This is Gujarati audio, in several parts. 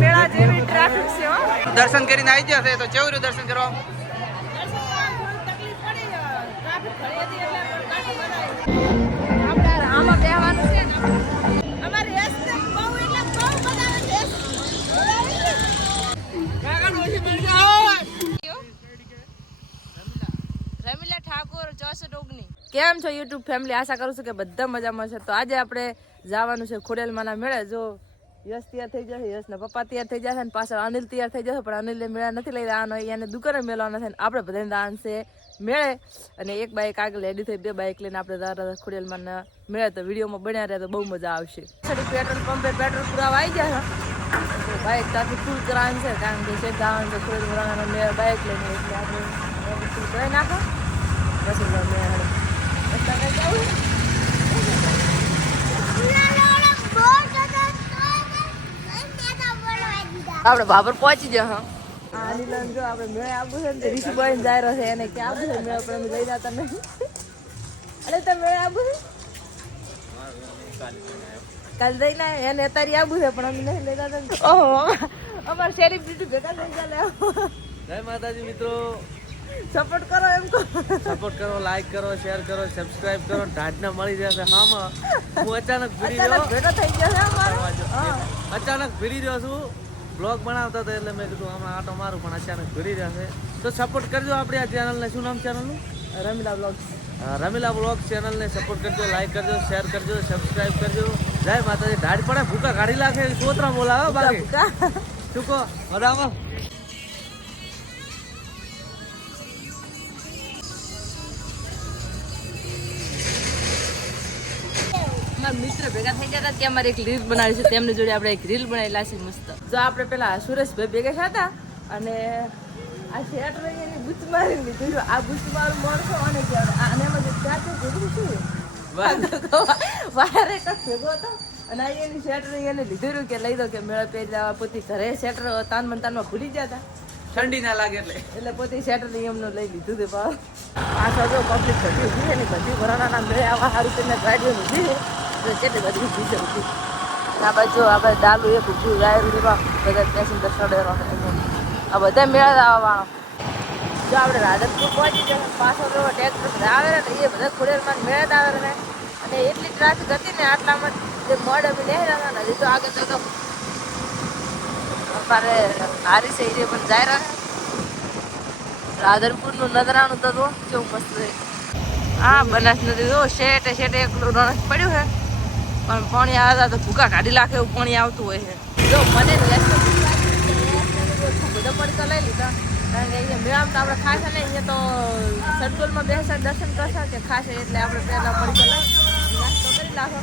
મેળા જેવી ટ્રાફિક છે હો. દર્શન કરીને આવી જશે તો કેવું દર્શન કરવા આમાં બેહવાનું છે ને અમારે રમીલા ઠાકોર 64 કેમ છો યુટ્યુબ ફેમિલી? આશા કરું છું કે બધા મજામાં છે. તો આજે આપણે જવાનું છે ખોડેલમાના મેળે. જો યશ તૈયાર થઈ જશે, યશના પપ્પા તૈયાર થઈ જશે, પાછળ અનિલ તૈયાર થઈ જશે, પણ અનિલને મેળા નથી લઈ જવાનો, એને દુકાને મેળવાનો છે. આપણે બધાને દાન છે મેળે, અને એક બાઈક આગળ રેડી થઈ, 2 બાઈક લઈને આપણે ખોડેલમાના મેળે. તો વિડીયોમાં બન્યા રહે તો બહુ મજા આવશે. પેટ્રોલ પંપે પેટ્રોલ પુરાવા આવી ગયા છે, બાઈક ત્યાંથી ફૂલ કરાવવાનું છે, કારણ કે શેઠ જવાનું છે ખોડેલમાના મેળે બાઈક લઈને, એટલે આપણે ફૂલ કરાવી નાખો પછી મેળે. આપણે બાબર પહોંચી જાય. હા અનિલન જો આપણે મેળે આવવું છે ને રીશુભાઈ જાય રહ્યો છે, એને ક્યાં આવવું છે મેળે, પણ અમે લઈ જતા નહીં. અરે તમે મેળે આવવું છે કાલે જઈને એને અત્યારે આવવું છે, પણ અમે નહીં લઈ જતા. ઓહો અમારે સેલિબ્રિટી ભેગા થઈ જાય. જય માતાજી મિત્રો, સપોર્ટ કરો, એમ કહો સપોર્ટ કરો, લાઈક કરો, શેર કરો, સબસ્ક્રાઇબ કરો. ઢાઢના મળી જશે. હામાં હું અચાનક ભીડી રહ્યો, ભેગા થઈ જશે અમારો. અચાનક ભીડી રહ્યો છું. બ્લોગ બનાવતા હતા એટલે મેં કીધું હમણાં આટો મારું, પણ અચાનક ભીડી જશે. તો સપોર્ટ કરજો આપણી આ ચેનલને. શું નામ ચેનલનું? રમીલા બ્લોગ. રમીલા બ્લોગ ચેનલને સપોર્ટ કરજો, લાઈક કરજો, શેર કરજો, સબસ્ક્રાઇબ કરજો. જય માતાજી. ઢાઢ પડે, ભૂકા કાઢી નાખે, સોતરા બોલાવો બાકી શું કહો? બરાબર. મિત્ર ભેગા થઈ ગયા હતા, અમારે એક રીલ બનાવી છે, તેમની જોડે આપણે એક રીલ બનાવેલા છે મસ્ત. જો આપણે પેલા સુરેશભાઈ ભેગા હતા, અને આ શેઠ એની બુચ મારી લીધું. આ બુચ મારું મળશો અને આને એમાં જાતે ભેગું છું વારે કક ભેગો હતો, અને આ એની શેઠ એને લીધું કે લઈ દો કે મેળા પહેરી જવા. પોતે ઘરે શેઠ તાનમાં ભૂલી ગયા હતા, ઠંડી ના લાગે એટલે પોતે શેઠ એમનું લઈ લીધું હતું. ભાવ પાછા જો પબ્લિક બધી ઉભી છે ને, બધી ભરાના મેળે આવા સારું તેને ગાડીઓ ઉભી છે, કેટલી બધી ઉભી છે ઉભી. આ બાજુ આપણે ડાલુ એક ઊભું ગાયરું બધા પેસેન્જર ચડેલો. આ બધા મેળા આવવાનો. જો આપણે રાધનપુર પહોંચી જશે, પાછળ ટ્રેક્ટર આવે ને એ બધા ખોડેલમાં મેળા આવે ને, અને એટલી ટ્રાફિક હતી ને આટલામાં જે મોડ અમે નહીં રહ્યા ને, હજી તો આગળ તો અમારે હારી છે એ પણ જાય રહ્યા. રાધનપુરનું નજરાણું તો કેવું મસ્ત છે. હા બનાસ નદી જો શેઠે એકલું રણસ પડ્યું છે, પણ પાણી આવતા તો ભૂકા કાઢી નાખે એવું પાણી આવતું હોય છે. જો મને બધા પડકા લઈ લીધા, કારણ કે અહીંયા મેળામાં તો આપણે ખાશે ને, અહીંયા તો સટગોલમાં બેસે દર્શન કરશે કે ખાશે, એટલે આપણે પહેલાં પડકા લઈ નાસ્તો કરી નાખો.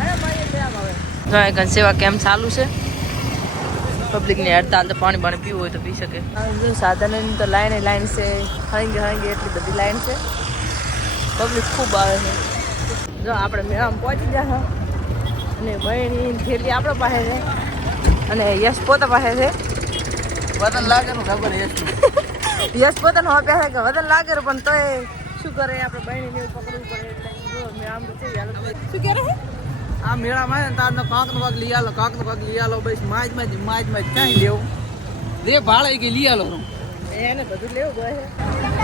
અરે ભાઈ મેળામાં હવે જો એક સેવા કેમ ચાલુ છે. પબ્લિકની હડતાલ, તો પાણી પીવું હોય તો પી શકે. જો સાધનની તો લાઈન છે, હળંગે એટલી બધી લાઈન છે, પબ્લિક ખૂબ આવે છે. જો આપણે મેળામાં પહોંચી ગયા, અને બહેની થેલી આપણા પાસે છે, અને યશ પોતા પાસે છે. વજન લાગે ને ખબર યશ પોતાનો આપ્યા છે કે વજન લાગે, પણ તોય શું કરે, આપણે બહેની પકડવું પડે. એટલે જો મેળામાં છે શું કહે છે આ મેળામાં છે ને તારનો કાંકનો ભાગ લઈ આલો, કાંકનો ભાગ લઈ આલો, બસ માજ ક્યાંય લેવું રે ભાડે કે લઈ આલો. એને બધું લેવું પડે.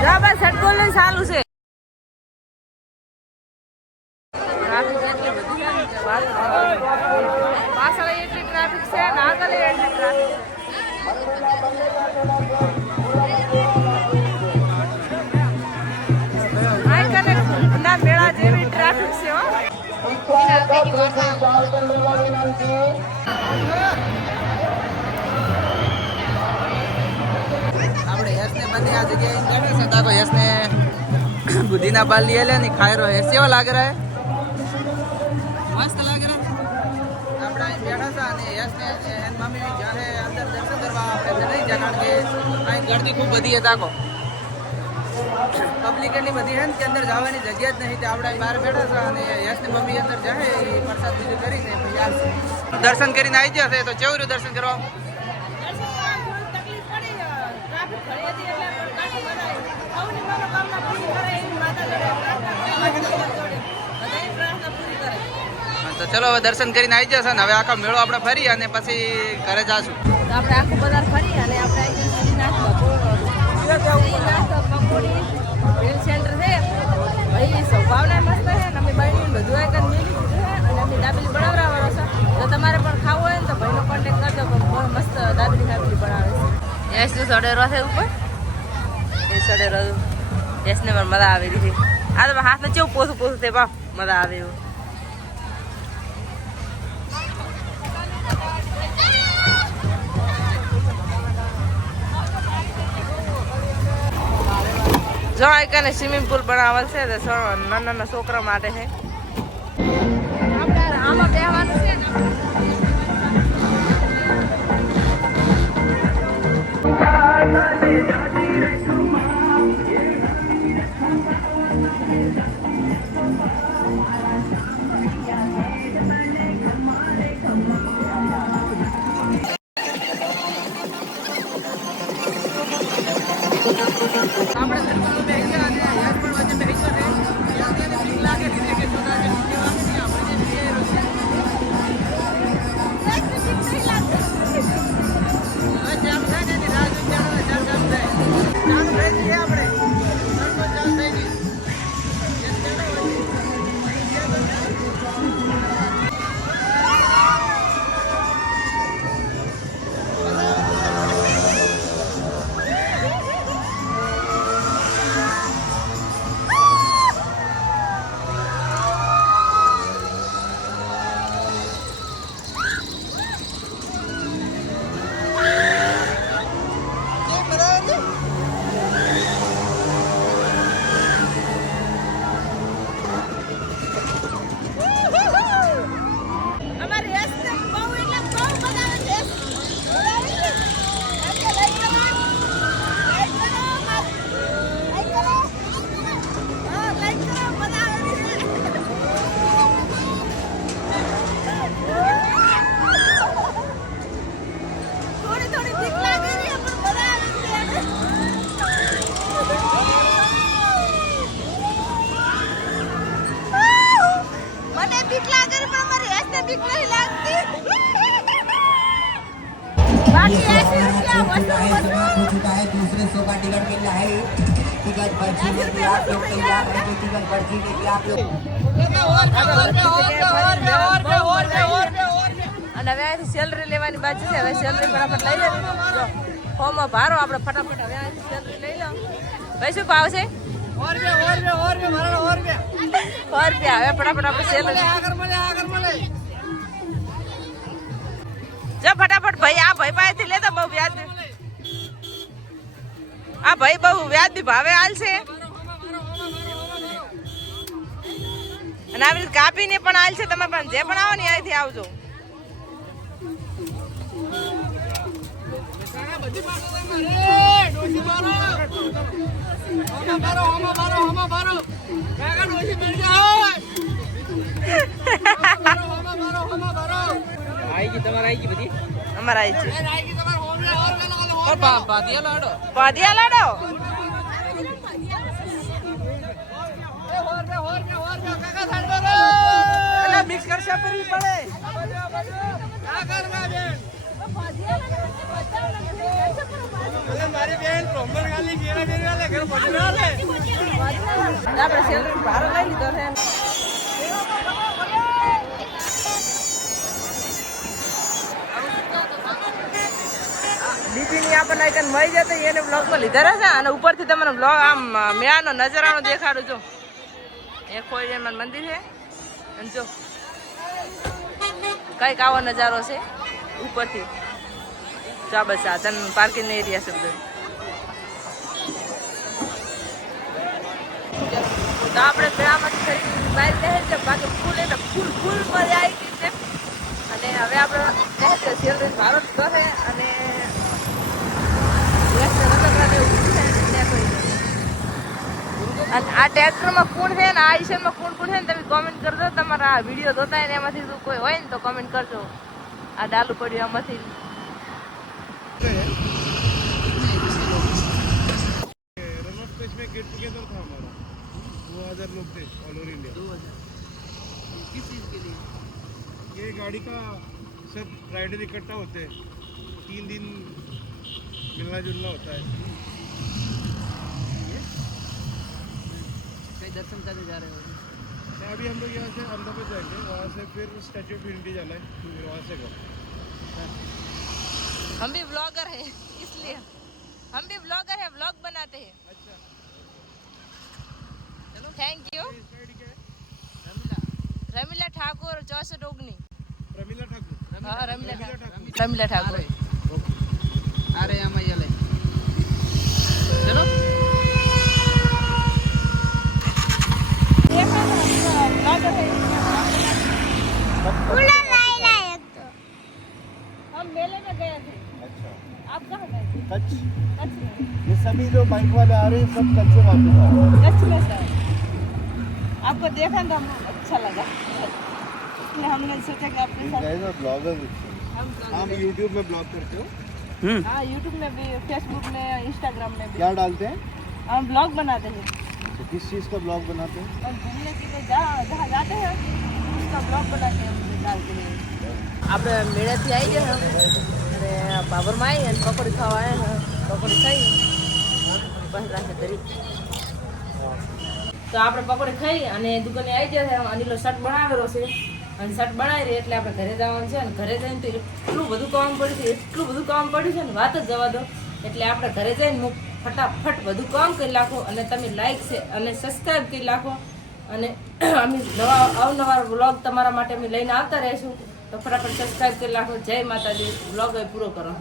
જા બસ સટકોલ ને ચાલુ છે. પાછળ એટલી ટ્રાફિક છે, આગળ એટલી ટ્રાફિક છે. મેળા જેવી ટ્રાફિક છે હો. આપણે યશને બંને આ જગ્યાએ બેઠા છે, તાકો યશને બુદ્ધિના બાલ લઈ લે ને ખાઈ રહ્યો. યશ કેવા લાગે રહે? મસ્ત લાગે રહે. આપણે અહીં બેઠા છે, અને યશને એની મમ્મી જ્યારે અંદર દર્શન કરવા આપણે નહીં જાય, કારણ કે અહીં ગળદી ખૂબ બધી છે. તાકો પબ્લિક એટલી બધી છે ને કે અંદર જવાની જગ્યા જ નહીં. તે આપણે બહાર બેઠા છે, અને યશની મમ્મી અંદર જાય એ પ્રસાદ બીજું કરીને પછી આવશે. દર્શન કરીને આવી જશે તો કેવું રહ્યું દર્શન કરવા? તો ચલો હવે દર્શન કરીને આવી જશે ને હવે આખો મેળો આપણે ફરી અને પછી ઘરે જાશું. તો આપણે આખું બજાર ફરી અને આપણે આવી જઈએ નાસ્તો પકોડી રીલ સેન્ટર છે ભાઈ સ્વભાવના મસ્ત છે ને અમે બની બધું એક મેલી દીધું છે અને અમે દાબેલી બનાવવાવાળો છે તો તમારે પણ ખાવું હોય ને તો ભાઈનો કોન્ટેક્ટ કરજો બહુ મસ્ત દાબેલી બનાવે છે યશને સડેરો છે ઉપર એ સડેરો યશને પણ મજા આવી રહી છે આ તો હાથને કેવું પોસું પોસું તે બાપ મજા આવે એવું જો આને સ્વિમિંગ પુલ બનાવેલ છે નાના છોકરા માટે છે આપણે આમાં બેહવાનું છે ને दूसरे शो का टिकट मिल रहा है टिकट पर्ची लेके आप लोग तैयार रहे टिकट पर्ची लेके आप लोग અને હવે અહીંથી સેલરી લેવાની બાકી છે હવે સેલરી ફટાફટ લઈ લેવી ફોર્મમાં ભારો આપણે ફટાફટ હવે અહીંથી સેલરી લઈ લો ભાઈ શું ભાવ છે 100 રૂપિયા હવે ફટાફટ આપણે સેલરી જો ફટાફટ ભાઈ આ ભાઈ પાસેથી લેતો બહુ વ્યાજ આ ભાઈ બહુ વ્યાજબી ભાવે હાલશે અને આવી રીતે કાપીને પણ હાલશે તમે પણ જે પણ આવો ને અહીંથી આવજો અમારા આવી છે પાધિયા લાડો મિક્સ કરશે પડે મારી બેન પ્રોમ્બર ગાલી ઘેરા ઘેરી વાલે ઘર પડી વાલે આપણે સેલરી ભારો લઈ લીધો છે દીપીની આપણને આઈકન મળી જતો એને બ્લોગમાં લીધા રહેશે અને ઉપરથી તમને બ્લોગ આમ મેળાનો નજરાનો દેખાડું જો એ ખોડિયારમાં મંદિર છે અને જો કઈક આવો નજારો છે ઉપરથી જો બસ સાધન પાર્કિંગ એરિયા છે બધું તો આપણે મેળામાંથી બહાર કહે છે બાકી ફૂલ એટલે ફૂલ મજા આવી ગઈ છે અને હવે આપણે કહે છે સેલરી ભારો જ કહે અને આ ટ્રેક્ટરમાં કોણ છે ને આ ઈશનમાં કોણ છે ને તમે કોમેન્ટ કરજો તમારા આ વિડીયો જોતા હોય ને એમાંથી જો કોઈ હોય ને તો કોમેન્ટ કરજો આ ડાલુ પડ્યું આમાંથી गेट टुगेदर था हमारा 2000 लोग थे ऑल ओवर इंडिया 2000 किस चीज के लिए ये गाड़ी का सब राइडर इकट्ठा होते हैं, 3 दिन मिलना जुलना होता है। कहीं दर्शन करने जा रहे हो? अभी हम लोग यहाँ से अहमदाबाद जाएंगे, वहाँ से फिर स्टैचू ऑफ यूनिटी जाना है, फिर वहाँ से घर। हम भी ब्लॉगर हैं, इसलिए हम भी ब्लॉगर हैं, ब्लॉग बनाते हैं। अच्छा, चलो थैंक यू। इसका आईडी क्या है? रमीला ठाकुर 64 19। रमीला ठाकुर। हाँ रमीला ठाकुर। ठाकुर। रमीला ठाकुर। अरे हम ये ले चलो हम मेले में गए थे। अच्छा, आप कहाँ गए थे? कच्छ। कच्छ में। ये सभी जो बाइक वाले आ रहे हैं सब कच्छ से वापस आ रहे हैं। कच्छ में सर आपको देखा तो हम अच्छा लगा, इसलिए हमने सोचा कि अपने साथ ब्लॉगर हम आप यूट्यूब में ब्लॉग करते हो? हाँ यूट्यूब में भी, फेसबुक में, इंस्टाग्राम में भी क्या डालते हैं? हम ब्लॉग बनाते हैं। तो किस चीज़ का ब्लॉग बनाते हैं? और घूमने के लिए जहाँ जाते हैं उसका ब्लॉग बनाते हैं हम डालते हैं। આપણે મેળેથી આવી ગયા અને બાબરમાં આવી અને પકોડી ખાવા આવ્યા છે, પકોડી ખાઈ બસ રાખે તરી તો આપણે પકોડી ખાઈ અને દુકાને આવી ગયા છે. અનિલો શર્ટ બનાવેલો છે અને શર્ટ બનાવી રહી એટલે આપણે ઘરે જવાનું છે અને ઘરે જઈને તો એટલું બધું કામ પડ્યું છે, એટલું બધું કામ પડ્યું છે ને વાત જ જવા દો. એટલે આપણે ઘરે જઈને હું ફટાફટ બધું કામ કરી નાખો અને તમે લાઈક છે અને સબસ્ક્રાઈબ કરી નાખો અને અમે નવા અવનવા વ્લોગ તમારા માટે અમે લઈને આવતા રહીશું. તો ફટાફટ સબસ્ક્રાઈબ કરી નાખો. જય માતાજી. વ્લોગ પૂરો કરો.